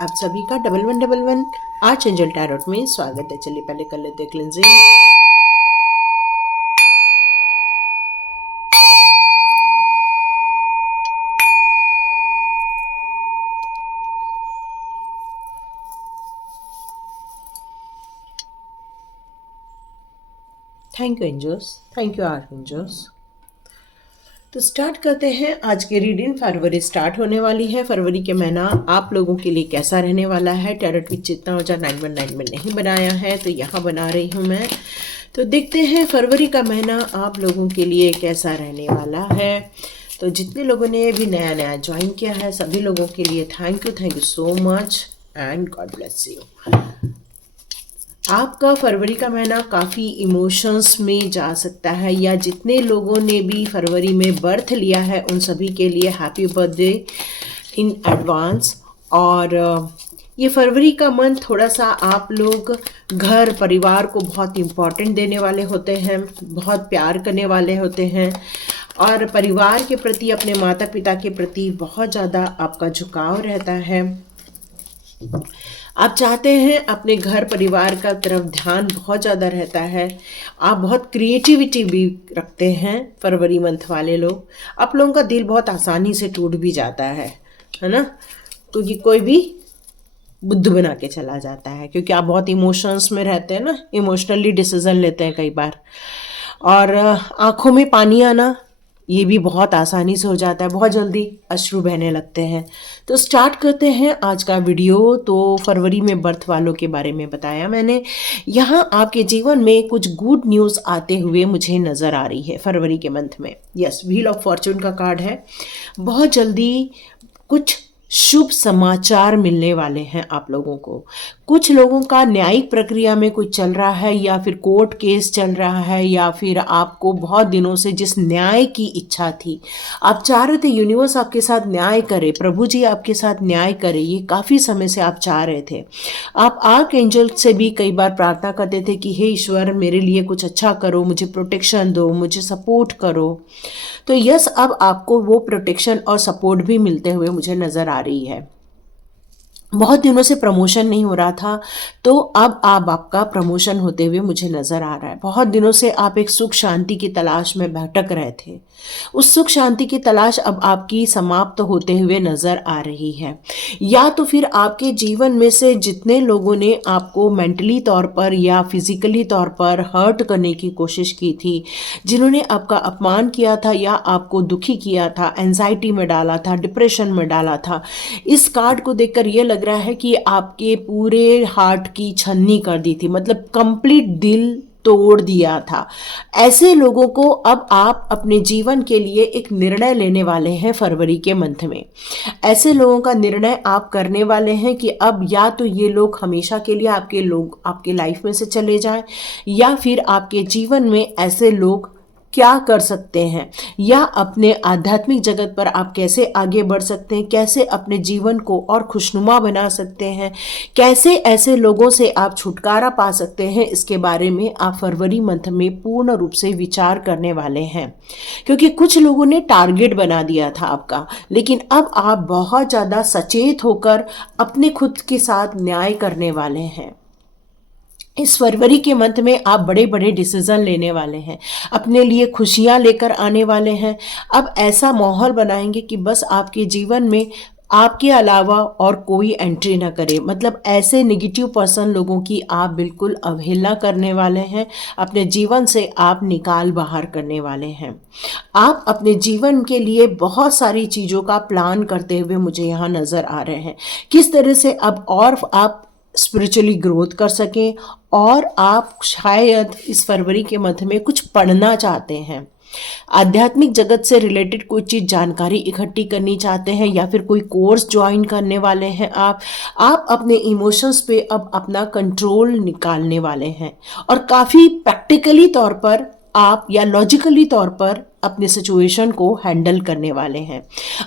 आप सभी का 1111 आर्च एंजल टैरोट में स्वागत है। चलिए पहले कर लेते हैं cleansing. Thank you angels, thank you archangels. तो स्टार्ट करते हैं आज की रीडिंग। फरवरी स्टार्ट होने वाली है। फरवरी के महीना आप लोगों के लिए कैसा रहने वाला है? टैरोट की चेतना ऊर्जा 919 में नहीं बनाया है तो यहाँ बना रही हूँ मैं। तो देखते हैं फरवरी का महीना आप लोगों के लिए कैसा रहने वाला है। तो जितने लोगों ने भी नया नया ज्वाइन किया है सभी लोगों के लिए thank you so much and God bless you. आपका फरवरी का महीना काफ़ी इमोशंस में जा सकता है, या जितने लोगों ने भी फरवरी में बर्थ लिया है उन सभी के लिए हैप्पी बर्थडे इन एडवांस। और ये फरवरी का मंथ थोड़ा सा आप लोग घर परिवार को बहुत इम्पोर्टेंट देने वाले होते हैं, बहुत प्यार करने वाले होते हैं और परिवार के प्रति, अपने माता पिता के प्रति बहुत ज़्यादा आपका झुकाव रहता है। आप चाहते हैं अपने घर परिवार का तरफ ध्यान बहुत ज़्यादा रहता है। आप बहुत क्रिएटिविटी भी रखते हैं फरवरी मंथ वाले लोग। आप लोगों का दिल बहुत आसानी से टूट भी जाता है ना, क्योंकि कोई भी बुद्धू बना के चला जाता है, क्योंकि आप बहुत इमोशंस में रहते हैं ना, इमोशनली डिसीजन लेते हैं कई बार। और आँखों में पानी आना ये भी बहुत आसानी से हो जाता है, बहुत जल्दी अश्रु बहने लगते हैं। तो स्टार्ट करते हैं आज का वीडियो। तो फरवरी में बर्थ वालों के बारे में बताया मैंने। यहाँ आपके जीवन में कुछ गुड न्यूज़ आते हुए मुझे नज़र आ रही है फरवरी के मंथ में। यस, व्हील ऑफ फॉर्चून का कार्ड है। बहुत जल्दी कुछ शुभ समाचार मिलने वाले हैं आप लोगों को। कुछ लोगों का न्यायिक प्रक्रिया में कुछ चल रहा है, या फिर कोर्ट केस चल रहा है, या फिर आपको बहुत दिनों से जिस न्याय की इच्छा थी, आप चाह रहे थे यूनिवर्स आपके साथ न्याय करे, प्रभु जी आपके साथ न्याय करे, ये काफ़ी समय से आप चाह रहे थे। आप आर्क एंजल से भी कई बार प्रार्थना करते थे कि हे ईश्वर मेरे लिए कुछ अच्छा करो, मुझे प्रोटेक्शन दो, मुझे सपोर्ट करो। तो यस, अब आपको वो प्रोटेक्शन और सपोर्ट भी मिलते हुए मुझे नज़र आ रही है। बहुत दिनों से प्रमोशन नहीं हो रहा था, तो अब आपका प्रमोशन होते हुए मुझे नज़र आ रहा है। बहुत दिनों से आप एक सुख शांति की तलाश में भटक रहे थे, उस सुख शांति की तलाश अब आपकी समाप्त होते हुए नज़र आ रही है। या तो फिर आपके जीवन में से जितने लोगों ने आपको मेंटली तौर पर या फिजिकली तौर पर हर्ट करने की कोशिश की थी, जिन्होंने आपका अपमान किया था या आपको दुखी किया था, एंजाइटी में डाला था, डिप्रेशन में डाला था, इस कार्ड को देखकर ये लग रहा है कि आपके पूरे हार्ट की छन्नी कर दी थी, मतलब कंप्लीट दिल तोड़ दिया था। ऐसे लोगों को अब आप अपने जीवन के लिए एक निर्णय लेने वाले हैं फरवरी के मंथ में। ऐसे लोगों का निर्णय आप करने वाले हैं कि अब या तो ये लोग हमेशा के लिए आपके लाइफ में से चले जाएं, या फिर आपके जीवन में ऐसे लोग क्या कर सकते हैं, या अपने आध्यात्मिक जगत पर आप कैसे आगे बढ़ सकते हैं, कैसे अपने जीवन को और खुशनुमा बना सकते हैं, कैसे ऐसे लोगों से आप छुटकारा पा सकते हैं, इसके बारे में आप फरवरी मंथ में पूर्ण रूप से विचार करने वाले हैं। क्योंकि कुछ लोगों ने टारगेट बना दिया था आपका, लेकिन अब आप बहुत ज़्यादा सचेत होकर अपने खुद के साथ न्याय करने वाले हैं। इस फरवरी के मंथ में आप बड़े बड़े डिसीजन लेने वाले हैं, अपने लिए खुशियां लेकर आने वाले हैं। अब ऐसा माहौल बनाएंगे कि बस आपके जीवन में आपके अलावा और कोई एंट्री ना करे, मतलब ऐसे नेगेटिव पर्सन लोगों की आप बिल्कुल अवहेलना करने वाले हैं, अपने जीवन से आप निकाल बाहर करने वाले हैं। आप अपने जीवन के लिए बहुत सारी चीज़ों का प्लान करते हुए मुझे यहाँ नज़र आ रहे हैं, किस तरह से अब और आप स्पिरिचुअली ग्रोथ कर सकें। और आप शायद इस फरवरी के मंथ में कुछ पढ़ना चाहते हैं, आध्यात्मिक जगत से रिलेटेड कोई चीज़ जानकारी इकट्ठी करनी चाहते हैं, या फिर कोई कोर्स ज्वाइन करने वाले हैं। आप अपने इमोशंस पे अब अपना कंट्रोल निकालने वाले हैं, और काफ़ी प्रैक्टिकली तौर पर आप या लॉजिकली तौर पर अपने सिचुएशन को हैंडल करने वाले हैं।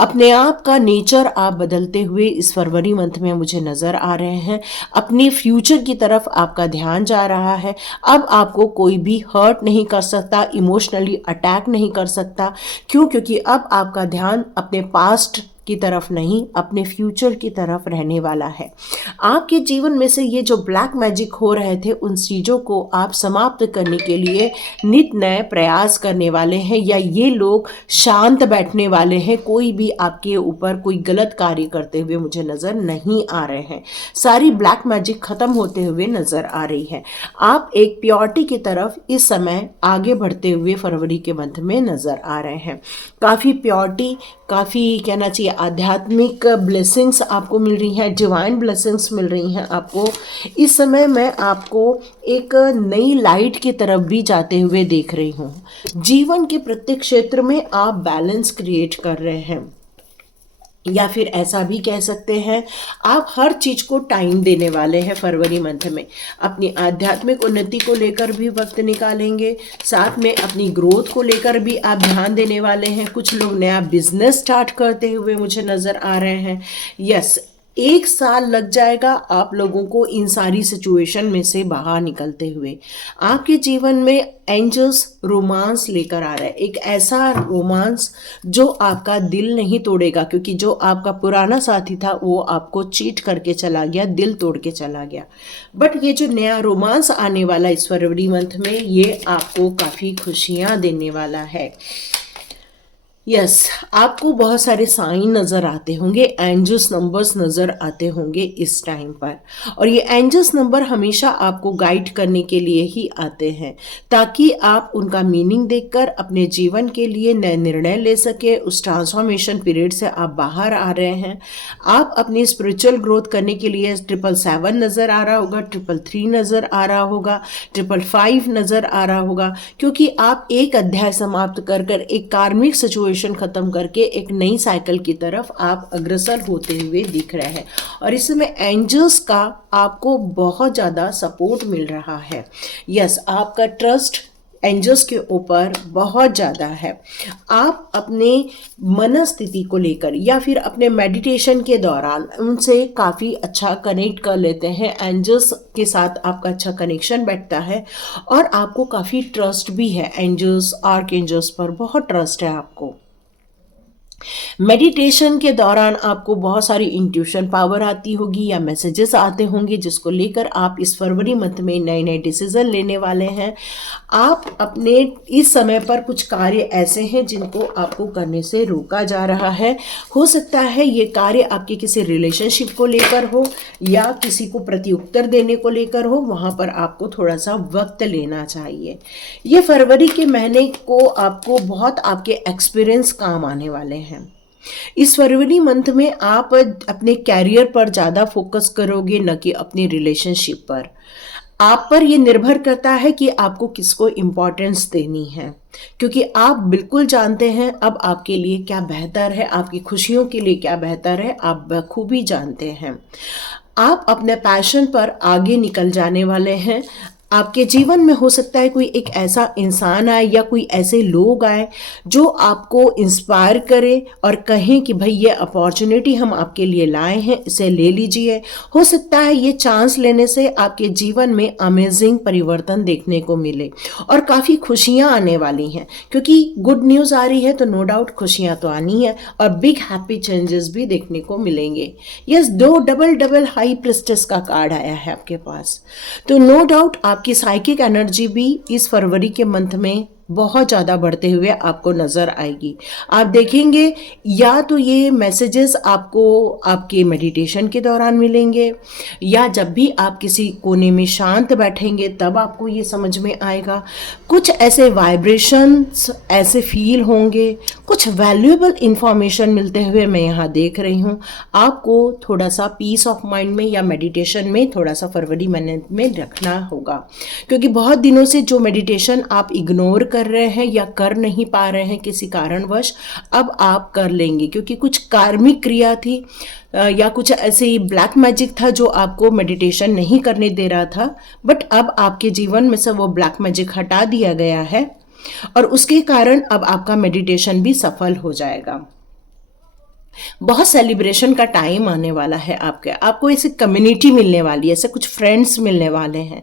अपने आप का नेचर आप बदलते हुए इस फरवरी मंथ में मुझे नज़र आ रहे हैं। अपने फ्यूचर की तरफ आपका ध्यान जा रहा है। अब आपको कोई भी हर्ट नहीं कर सकता, इमोशनली अटैक नहीं कर सकता। क्यों? क्योंकि अब आपका ध्यान अपने पास्ट की तरफ नहीं, अपने फ्यूचर की तरफ रहने वाला है। आपके जीवन में से ये जो ब्लैक मैजिक हो रहे थे, उन चीज़ों को आप समाप्त करने के लिए नित नए प्रयास करने वाले हैं, या ये लोग शांत बैठने वाले हैं। कोई भी आपके ऊपर कोई गलत कार्य करते हुए मुझे नज़र नहीं आ रहे हैं। सारी ब्लैक मैजिक ख़त्म होते हुए नज़र आ रही है। आप एक प्योरिटी की तरफ इस समय आगे बढ़ते हुए फरवरी के मंथ में नज़र आ रहे हैं। काफ़ी प्योरिटी, काफ़ी कहना चाहिए आध्यात्मिक ब्लेसिंग्स आपको मिल रही हैं, डिवाइन ब्लेसिंग्स मिल रही हैं आपको। इस समय मैं आपको एक नई लाइट की तरफ भी जाते हुए देख रही हूँ। जीवन के प्रत्येक क्षेत्र में आप बैलेंस क्रिएट कर रहे हैं, या फिर ऐसा भी कह सकते हैं आप हर चीज़ को टाइम देने वाले हैं फरवरी मंथ में। अपनी आध्यात्मिक उन्नति को लेकर भी वक्त निकालेंगे, साथ में अपनी ग्रोथ को लेकर भी आप ध्यान देने वाले हैं। कुछ लोग नया बिजनेस स्टार्ट करते हुए मुझे नज़र आ रहे हैं। यस, 1 साल लग जाएगा आप लोगों को इन सारी सिचुएशन में से बाहर निकलते हुए। आपके जीवन में एंजल्स रोमांस लेकर आ रहा है, एक ऐसा रोमांस जो आपका दिल नहीं तोड़ेगा, क्योंकि जो आपका पुराना साथी था वो आपको चीट करके चला गया, दिल तोड़ के चला गया। बट ये जो नया रोमांस आने वाला इस फरवरी मंथ में, ये आपको काफ़ी खुशियाँ देने वाला है। यस, आपको बहुत सारे साइन नज़र आते होंगे, एंजल्स नंबर्स नज़र आते होंगे इस टाइम पर। और ये एंजल्स नंबर हमेशा आपको गाइड करने के लिए ही आते हैं, ताकि आप उनका मीनिंग देखकर अपने जीवन के लिए नए निर्णय ले सके। उस ट्रांसफॉर्मेशन पीरियड से आप बाहर आ रहे हैं। आप अपनी स्पिरिचुअल ग्रोथ करने के लिए 777 नज़र आ रहा होगा, 333 नज़र आ रहा होगा, 555 नज़र आ रहा होगा, क्योंकि आप एक अध्याय समाप्त कर कर एक कार्मिक सिचुएशन खत्म करके एक नई साइकिल की तरफ आप अग्रसर होते हुए दिख रहे हैं। और इस समय एंजल्स का आपको बहुत ज़्यादा सपोर्ट मिल रहा है। यस, आपका ट्रस्ट एंजल्स के ऊपर बहुत ज़्यादा है। आप अपने मनस्थिति को लेकर या फिर अपने मेडिटेशन के दौरान उनसे काफ़ी अच्छा कनेक्ट कर लेते हैं। एंजल्स के साथ आपका अच्छा कनेक्शन बैठता है और आपको काफ़ी ट्रस्ट भी है एंजल्स, आर्क एंजल्स पर बहुत ट्रस्ट है आपको। मेडिटेशन के दौरान आपको बहुत सारी इंट्यूशन पावर आती होगी या मैसेजेस आते होंगे, जिसको लेकर आप इस फरवरी मंथ में नए नए डिसीजन लेने वाले हैं। आप अपने इस समय पर कुछ कार्य ऐसे हैं जिनको आपको करने से रोका जा रहा है। हो सकता है ये कार्य आपके किसी रिलेशनशिप को लेकर हो या किसी को प्रत्युत्तर देने को लेकर हो, वहाँ पर आपको थोड़ा सा वक्त लेना चाहिए। ये फरवरी के महीने को आपको बहुत आपके एक्सपीरियंस काम आने वाले हैं। इस फरवरी मंथ में आप अपने कैरियर पर ज़्यादा फोकस करोगे, न कि अपनी रिलेशनशिप पर। आप पर ये निर्भर करता है कि आपको किसको इम्पोर्टेंस देनी है, क्योंकि आप बिल्कुल जानते हैं अब आपके लिए क्या बेहतर है, आपकी खुशियों के लिए क्या बेहतर है, आप बखूबी जानते हैं। आप अपने पैशन पर आगे निकल जाने वाले हैं। आपके जीवन में हो सकता है कोई एक ऐसा इंसान आए या कोई ऐसे लोग आए जो आपको इंस्पायर करे और कहें कि भाई ये अपॉर्चुनिटी हम आपके लिए लाए हैं, इसे ले लीजिए। हो सकता है ये चांस लेने से आपके जीवन में अमेजिंग परिवर्तन देखने को मिले और काफ़ी खुशियाँ आने वाली हैं, क्योंकि गुड न्यूज़ आ रही है तो नो डाउट खुशियाँ तो आनी है और बिग हैप्पी चेंजेस भी देखने को मिलेंगे। यस, 2 डबल हाई प्रिस्टेस का कार्ड आया है आपके पास, तो नो डाउट आपकी साइकिक एनर्जी भी इस फरवरी के मंथ में बहुत ज़्यादा बढ़ते हुए आपको नज़र आएगी। आप देखेंगे या तो ये मैसेजेस आपको आपके मेडिटेशन के दौरान मिलेंगे, या जब भी आप किसी कोने में शांत बैठेंगे तब आपको ये समझ में आएगा। कुछ ऐसे वाइब्रेशंस ऐसे फील होंगे, कुछ वैल्यूएबल इंफॉर्मेशन मिलते हुए मैं यहाँ देख रही हूँ। आपको थोड़ा सा पीस ऑफ माइंड में या मेडिटेशन में थोड़ा सा फरवरी महीने में रखना होगा, क्योंकि बहुत दिनों से जो मेडिटेशन आप इग्नोर कर रहे हैं या कर नहीं पा रहे हैं किसी कारणवश, अब आप कर लेंगे, क्योंकि कुछ कार्मिक क्रिया थी या कुछ ऐसे ब्लैक मैजिक था जो आपको मेडिटेशन नहीं करने दे रहा था, बट अब आपके जीवन में से वो ब्लैक मैजिक हटा दिया गया है और उसके कारण अब आपका मेडिटेशन भी सफल हो जाएगा। बहुत सेलिब्रेशन का टाइम आने वाला है आपको ऐसे कम्युनिटी मिलने वाली है, ऐसे कुछ फ्रेंड्स मिलने वाले हैं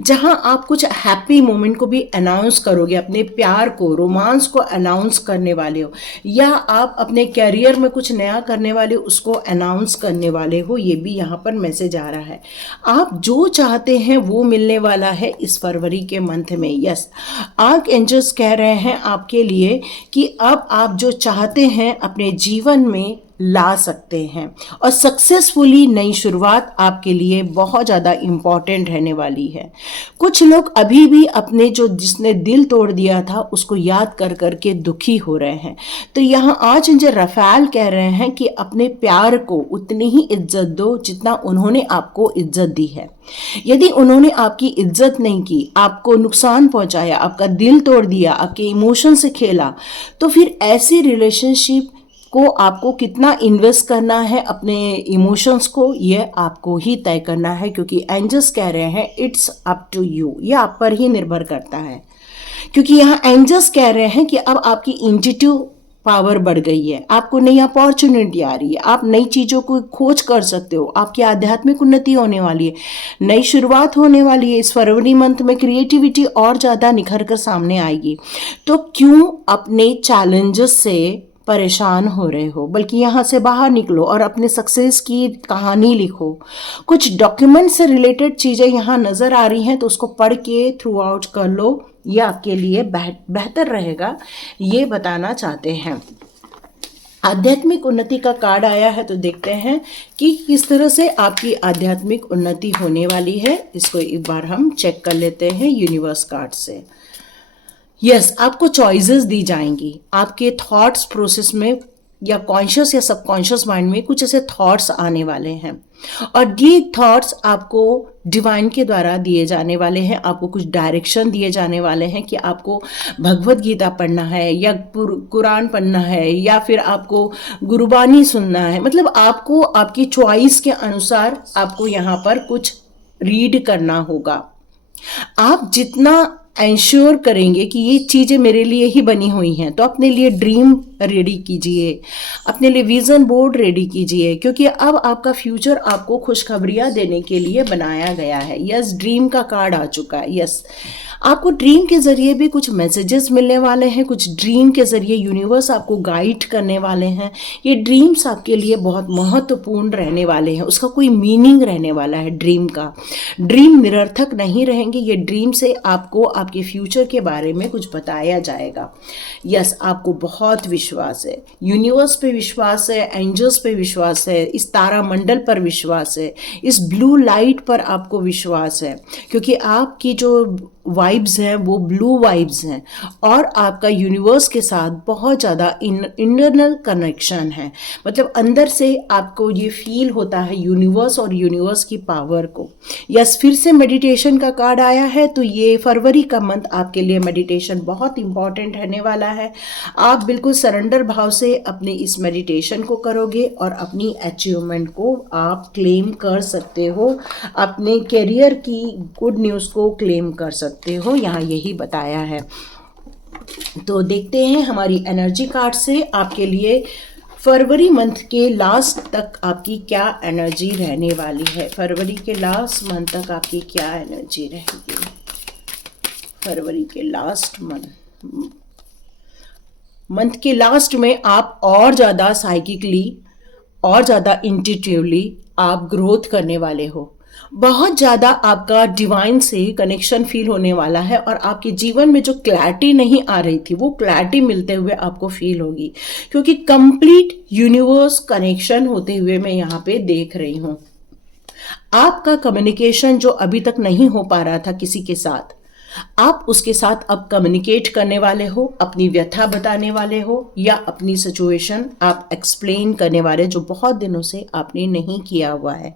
जहां आप कुछ हैप्पी मोमेंट को भी अनाउंस करोगे, अपने प्यार को, रोमांस को अनाउंस करने वाले हो, या आप अपने कैरियर में कुछ नया करने वाले हो उसको अनाउंस करने वाले हो। ये भी यहाँ पर मैसेज आ रहा है। आप जो चाहते हैं वो मिलने वाला है इस फरवरी के मंथ में। यस, आर्क एंजल्स कह रहे हैं आपके लिए कि अब आप जो चाहते हैं अपने जीवन में ला सकते हैं, और सक्सेसफुली नई शुरुआत आपके लिए बहुत ज़्यादा इम्पॉर्टेंट रहने वाली है। कुछ लोग अभी भी अपने जो जिसने दिल तोड़ दिया था उसको याद कर कर के दुखी हो रहे हैं। तो यहाँ आज जो रफाल कह रहे हैं कि अपने प्यार को उतनी ही इज्जत दो जितना उन्होंने आपको इज्जत दी है। यदि उन्होंने आपकी इज्जत नहीं की, आपको नुकसान पहुंचाया, आपका दिल तोड़ दिया, आपके इमोशन से खेला, तो फिर ऐसी रिलेशनशिप को आपको कितना इन्वेस्ट करना है अपने इमोशंस को, ये आपको ही तय करना है, क्योंकि एंजल्स कह रहे हैं इट्स अप टू यू, ये आप पर ही निर्भर करता है। क्योंकि यहाँ एंजल्स कह रहे हैं कि अब आपकी इंट्यूटिव पावर बढ़ गई है, आपको नई अपॉर्चुनिटी आ रही है, आप नई चीज़ों को खोज कर सकते हो, आपकी आध्यात्मिक उन्नति होने वाली है, नई शुरुआत होने वाली है। इस फरवरी मंथ में क्रिएटिविटी और ज़्यादा निखर कर सामने आएगी। तो क्यों अपने चैलेंजेस से परेशान हो रहे हो, बल्कि यहाँ से बाहर निकलो और अपने सक्सेस की कहानी लिखो। कुछ डॉक्यूमेंट से रिलेटेड चीज़ें यहाँ नज़र आ रही हैं तो उसको पढ़ के थ्रू आउट कर लो, ये आपके लिए बेहतर रहेगा, ये बताना चाहते हैं। आध्यात्मिक उन्नति का कार्ड आया है तो देखते हैं कि किस तरह से आपकी आध्यात्मिक उन्नति होने वाली है। इसको एक बार हम चेक कर लेते हैं यूनिवर्स कार्ड से। यस, आपको चॉइसेस दी जाएंगी। आपके थॉट्स प्रोसेस में या कॉन्शियस या सबकॉन्शियस माइंड में कुछ ऐसे थॉट्स आने वाले हैं, और ये थॉट्स आपको डिवाइन के द्वारा दिए जाने वाले हैं। आपको कुछ डायरेक्शन दिए जाने वाले हैं कि आपको भगवत गीता पढ़ना है या कुरान पढ़ना है या फिर आपको गुरुबानी सुनना है। मतलब आपको आपकी चॉइस के अनुसार आपको यहाँ पर कुछ रीड करना होगा। आप जितना एंश्योर करेंगे कि ये चीज़ें मेरे लिए ही बनी हुई हैं, तो अपने लिए ड्रीम रेडी कीजिए, अपने लिए विजन बोर्ड रेडी कीजिए, क्योंकि अब आपका फ्यूचर आपको खुशखबरियाँ देने के लिए बनाया गया है। यस, ड्रीम का कार्ड आ चुका है। यस, आपको ड्रीम के ज़रिए भी कुछ मैसेजेस मिलने वाले हैं, कुछ ड्रीम के ज़रिए यूनिवर्स आपको गाइड करने वाले हैं। ये ड्रीम्स आपके लिए बहुत महत्वपूर्ण रहने वाले हैं, उसका कोई मीनिंग रहने वाला है ड्रीम का। ड्रीम निरर्थक नहीं रहेंगे, ये ड्रीम से आपको आपके फ्यूचर के बारे में कुछ बताया जाएगा। यस, आपको बहुत विश्वास है, यूनिवर्स पे विश्वास है, एंजल्स पे विश्वास है, इस तारामंडल पर विश्वास है, इस ब्लू लाइट पर आपको विश्वास है, क्योंकि आपकी जो वाइब्स हैं वो ब्लू वाइब्स हैं, और आपका यूनिवर्स के साथ बहुत ज़्यादा इंटरनल कनेक्शन है। मतलब अंदर से आपको ये फील होता है यूनिवर्स और यूनिवर्स की पावर को। यस, फिर से मेडिटेशन का कार्ड आया है, तो ये फरवरी का मंथ आपके लिए मेडिटेशन बहुत इंपॉर्टेंट रहने वाला है। आप बिल्कुल सरेंडर भाव से अपने इस मेडिटेशन को करोगे और अपनी अचीवमेंट को आप क्लेम कर सकते हो, अपने करियर की गुड न्यूज़ को क्लेम कर सकते हो, यहाँ यही बताया है। तो देखते हैं हमारी एनर्जी कार्ड से आपके लिए फरवरी मंथ के लास्ट तक आपकी क्या एनर्जी रहने वाली है। फरवरी के लास्ट मंथ तक आपकी क्या एनर्जी रहेगी। फरवरी के लास्ट मंथ के लास्ट में आप और ज़्यादा साइकिकली और ज़्यादा इंट्यूटिवली आप ग्रोथ करने वाले हो। बहुत ज़्यादा आपका डिवाइन से कनेक्शन फील होने वाला है, और आपके जीवन में जो क्लैरिटी नहीं आ रही थी वो क्लैरिटी मिलते हुए आपको फील होगी, क्योंकि कंप्लीट यूनिवर्स कनेक्शन होते हुए मैं यहाँ पे देख रही हूँ। आपका कम्युनिकेशन जो अभी तक नहीं हो पा रहा था किसी के साथ, आप उसके साथ अब कम्युनिकेट करने वाले हो, अपनी व्यथा बताने वाले हो, या अपनी सिचुएशन आप एक्सप्लेन करने वाले जो बहुत दिनों से आपने नहीं किया हुआ है।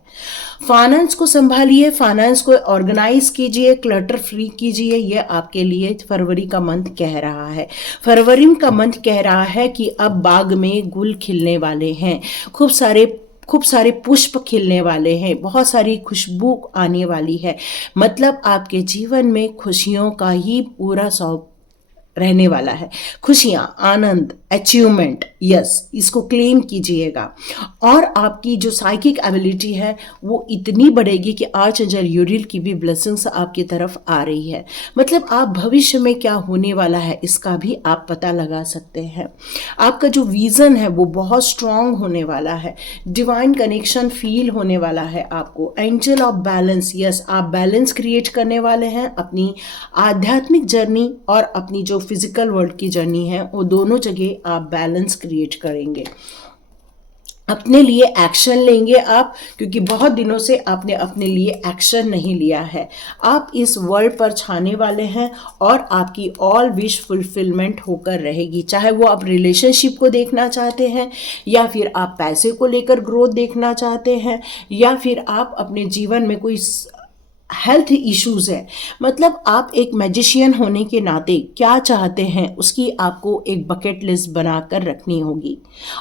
फाइनेंस को संभालिए, फाइनेंस को ऑर्गेनाइज कीजिए, क्लटर फ्री कीजिए, ये आपके लिए फरवरी का मंथ कह रहा है। फरवरी का मंथ कह रहा है कि अब बाग में गुल खिलने वाले हैं, खूब सारे पुष्प खिलने वाले हैं, बहुत सारी खुशबू आने वाली है। मतलब आपके जीवन में खुशियों का ही पूरा रहने वाला है। खुशियाँ, आनंद, अचीवमेंट, यस, इसको क्लेम कीजिएगा। और आपकी जो साइकिक एबिलिटी है वो इतनी बढ़ेगी कि आर्चएंजल यूरियल की भी ब्लेसिंग्स आपकी तरफ आ रही है। मतलब आप भविष्य में क्या होने वाला है इसका भी आप पता लगा सकते हैं। आपका जो विजन है वो बहुत स्ट्रांग होने वाला है। डिवाइन कनेक्शन फील होने वाला है आपको। एंजल ऑफ बैलेंस, यस, आप बैलेंस क्रिएट करने वाले हैं अपनी आध्यात्मिक जर्नी और अपनी जो फिजिकल वर्ल्ड की जर्नी है, वो दोनों जगह आप बैलेंस क्रिएट करेंगे। अपने लिए एक्शन लेंगे आप, क्योंकि बहुत दिनों से आपने अपने लिए एक्शन नहीं लिया है। आप इस वर्ल्ड पर छाने वाले हैं और आपकी ऑल विश फुलफिलमेंट होकर रहेगी। चाहे वो आप रिलेशनशिप को देखना चाहते हैं, या फिर आप पैसे को लेकर ग्रोथ देखना चाहते हैं, या फिर आप अपने जीवन में कोई हेल्थ इश्यूज है। मतलब आप एक मैजिशियन होने के नाते क्या चाहते हैं उसकी आपको एक बकेट लिस्ट बनाकर रखनी होगी,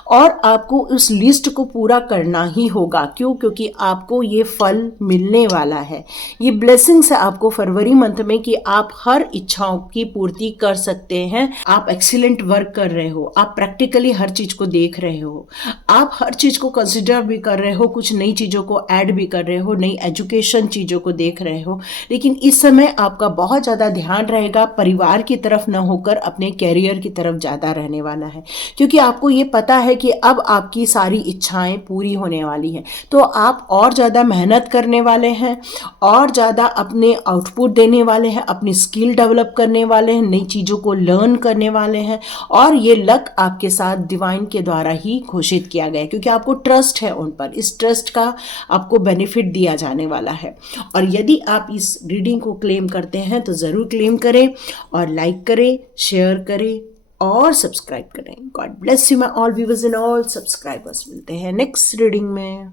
और आपको उस लिस्ट को पूरा करना ही होगा। क्यों? क्योंकि आपको ये फल मिलने वाला है। ये ब्लेसिंग्स है आपको फरवरी मंथ में कि आप हर इच्छाओं की पूर्ति कर सकते हैं। आप एक्सीलेंट वर्क कर रहे हो, आप प्रैक्टिकली हर चीज को देख रहे हो, आप हर चीज को कंसिडर भी कर रहे हो, कुछ नई चीजों को ऐड भी कर रहे हो, नई एजुकेशन चीजों को देख रहे हो। लेकिन इस समय आपका बहुत ज़्यादा ध्यान रहेगा परिवार की तरफ न होकर अपने कैरियर की तरफ ज़्यादा रहने वाला है, क्योंकि आपको ये पता है कि अब आपकी सारी इच्छाएं पूरी होने वाली हैं। तो आप और ज़्यादा मेहनत करने वाले हैं, और ज़्यादा अपने आउटपुट देने वाले हैं, अपनी स्किल डेवलप करने वाले हैं, नई चीज़ों को लर्न करने वाले हैं। और ये लक आपके साथ डिवाइन के द्वारा ही घोषित किया गया है, क्योंकि आपको ट्रस्ट है उन पर। इस ट्रस्ट का आपको बेनिफिट दिया जाने वाला है। और यदि आप इस रीडिंग को क्लेम करते हैं तो ज़रूर क्लेम करें, और लाइक करें, शेयर करें और सब्सक्राइब करें। God bless you my all viewers and all subscribers. मिलते हैं नेक्स्ट रीडिंग में।